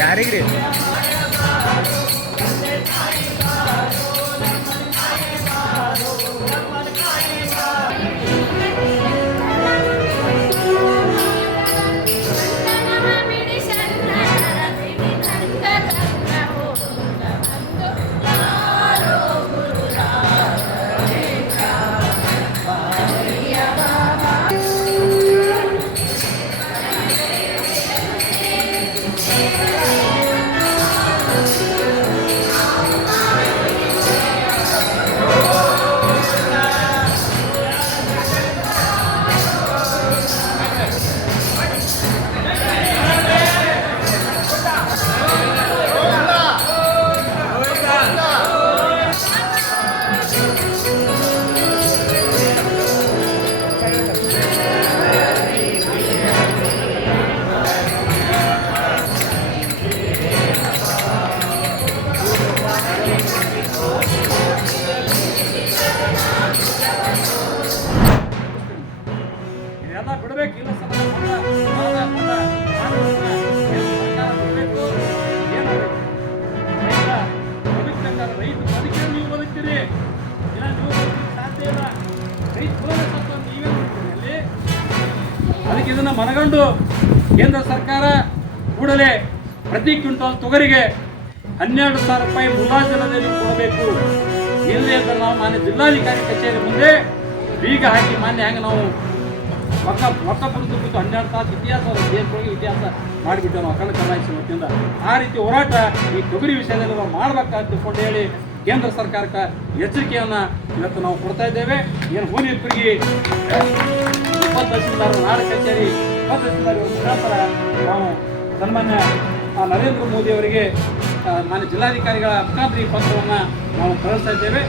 ಯಾರಿಗ್ರಿ ಇದೆಲ್ಲ ಬಿಡಬೇಕು. ಇಲ್ಲ ರೈತ ಬದುಕಿದ್ರೆ ನೀವು ಬದುಕ್ತೀರಿ, ಇಲ್ಲ ನೀವು ಬದುಕಲಿಕ್ಕೆ ಸಾಧ್ಯ ಇಲ್ಲ. ರೈತ ಬದುಕಂತ ನೀವೇ ಅಲ್ಲಿ. ಅದಕ್ಕೆ ಇದನ್ನು ಮನಗಂಡು ಕೇಂದ್ರ ಸರ್ಕಾರ ಕೂಡಲೇ ಪ್ರತಿ ಕ್ವಿಂಟಲ್ ತೊಗರಿಗೆ 12,000 ರೂಪಾಯಿ ಮುಲಾಜಿಲ್ಲದಲ್ಲಿ ಕೊಡಬೇಕು. ಇಲ್ಲದೆ ಅಂತ ನಾವು ಮಾನ್ಯ ಜಿಲ್ಲಾಧಿಕಾರಿ ಕಚೇರಿ ಮುಂದೆ ಬೀಗ ಹಾಕಿ ಮಾನ್ಯ ಹೆಂಗೆ ನಾವು ಒಕ್ಕ ಬಿಟ್ಟು 12 ತಾಸು ಇತಿಹಾಸ ದೇಶದೊಳಗೆ ಇತಿಹಾಸ ಮಾಡಿಬಿಟ್ಟು ನಾವು ಅಖಂಡ ಕರ್ನಾಟಕ ವತಿಯಿಂದ ಆ ರೀತಿ ಹೋರಾಟ ಈ ತೊಗರಿ ವಿಷಯದಲ್ಲಿ ನಾವು ಮಾಡಬೇಕಂತ ತಿಳ್ಕೊಂಡು ಹೇಳಿ ಕೇಂದ್ರ ಸರ್ಕಾರಕ್ಕೆ ಎಚ್ಚರಿಕೆಯನ್ನು ಇವತ್ತು ನಾವು ಕೊಡ್ತಾ ಇದ್ದೇವೆ. ಏನು ಹೋಲಿಯಪ್ಪರಿಗೆ ತಹಸೀಲ್ದಾರ್ ನಾಡ ಕಚೇರಿ ತಹಸೀಲ್ದಾರ್ ಮುಖಾಂತರ ನಾವು ಸನ್ಮಾನ್ಯ ನರೇಂದ್ರ ಮೋದಿ ಅವರಿಗೆ ಮಾನ್ಯ ಜಿಲ್ಲಾಧಿಕಾರಿಗಳ ಮುಖಾಂತರ ಈ ಪತ್ರವನ್ನು ನಾವು ಕಳಿಸ್ತಾ ಇದ್ದೇವೆ.